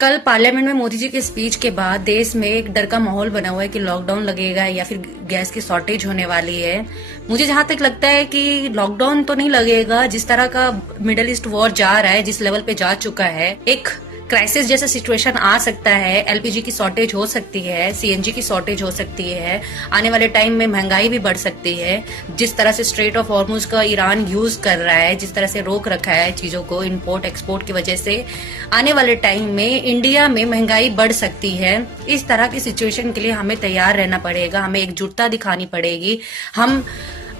कल पार्लियामेंट में मोदी जी के स्पीच के बाद देश में एक डर का माहौल बना हुआ है कि लॉकडाउन लगेगा या फिर गैस की शॉर्टेज होने वाली है। मुझे जहां तक लगता है कि लॉकडाउन तो नहीं लगेगा। जिस तरह का मिडल ईस्ट वॉर जा रहा है, जिस लेवल पे जा चुका है, एक क्राइसिस जैसा सिचुएशन आ सकता है। एलपीजी की शॉर्टेज हो सकती है, सीएनजी की शॉर्टेज हो सकती है। आने वाले टाइम में महंगाई भी बढ़ सकती है। जिस तरह से स्ट्रेट ऑफ हॉर्मुज का ईरान यूज कर रहा है, जिस तरह से रोक रखा है चीजों को इंपोर्ट एक्सपोर्ट की वजह से, आने वाले टाइम में इंडिया में महंगाई बढ़ सकती है। इस तरह की सिचुएशन के लिए हमें तैयार रहना पड़ेगा, हमें एकजुटता दिखानी पड़ेगी। हम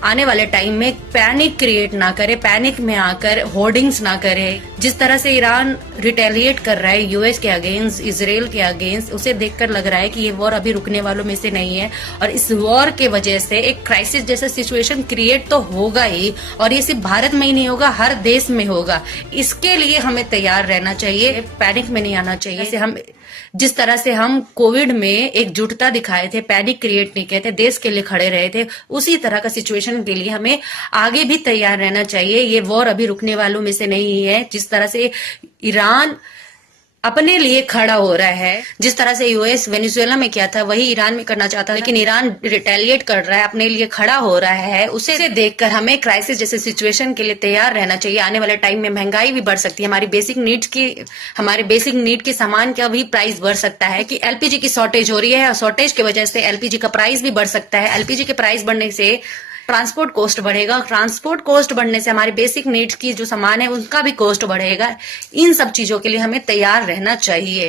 आने वाले टाइम में पैनिक क्रिएट ना करे, पैनिक में आकर होर्डिंग्स ना करे। जिस तरह से ईरान रिटेलिएट कर रहा है यूएस के अगेंस्ट, इसराइल के अगेंस्ट, उसे देखकर लग रहा है कि ये वॉर अभी रुकने वालों में से नहीं है और इस वॉर के वजह से एक क्राइसिस जैसा सिचुएशन क्रिएट तो होगा ही, और ये सिर्फ भारत में ही नहीं होगा, हर देश में होगा। इसके लिए हमें तैयार रहना चाहिए, पैनिक में नहीं आना चाहिए। जिस तरह से हम कोविड में एकजुटता दिखाए थे, पैनिक क्रिएट नहीं किए थे, देश के लिए खड़े रहे थे, उसी तरह का सिचुएशन के लिए हमें आगे भी तैयार रहना चाहिए। ये वॉर अभी रुकने वालों में से नहीं है। जिस तरह से ईरान अपने लिए खड़ा हो रहा है, जिस तरह से यूएस वेनेजुएला में किया था वही ईरान में करना चाहता है, लेकिन ईरान रिटेलिएट कर रहा है, अपने लिए खड़ा हो रहा है। उसे देखकर हमें क्राइसिस जैसे सिचुएशन के लिए तैयार रहना चाहिए। आने वाले टाइम में महंगाई भी बढ़ सकती है, हमारे बेसिक नीड के सामान का भी प्राइस बढ़ सकता है कि एलपीजी की शॉर्टेज हो रही है और शॉर्टेज की वजह से एलपीजी का प्राइस भी बढ़ सकता है। एलपीजी के प्राइस बढ़ने से ट्रांसपोर्ट कॉस्ट बढ़ेगा, ट्रांसपोर्ट कॉस्ट बढ़ने से हमारे बेसिक नीड्स की जो सामान है उनका भी कॉस्ट बढ़ेगा। इन सब चीजों के लिए हमें तैयार रहना चाहिए।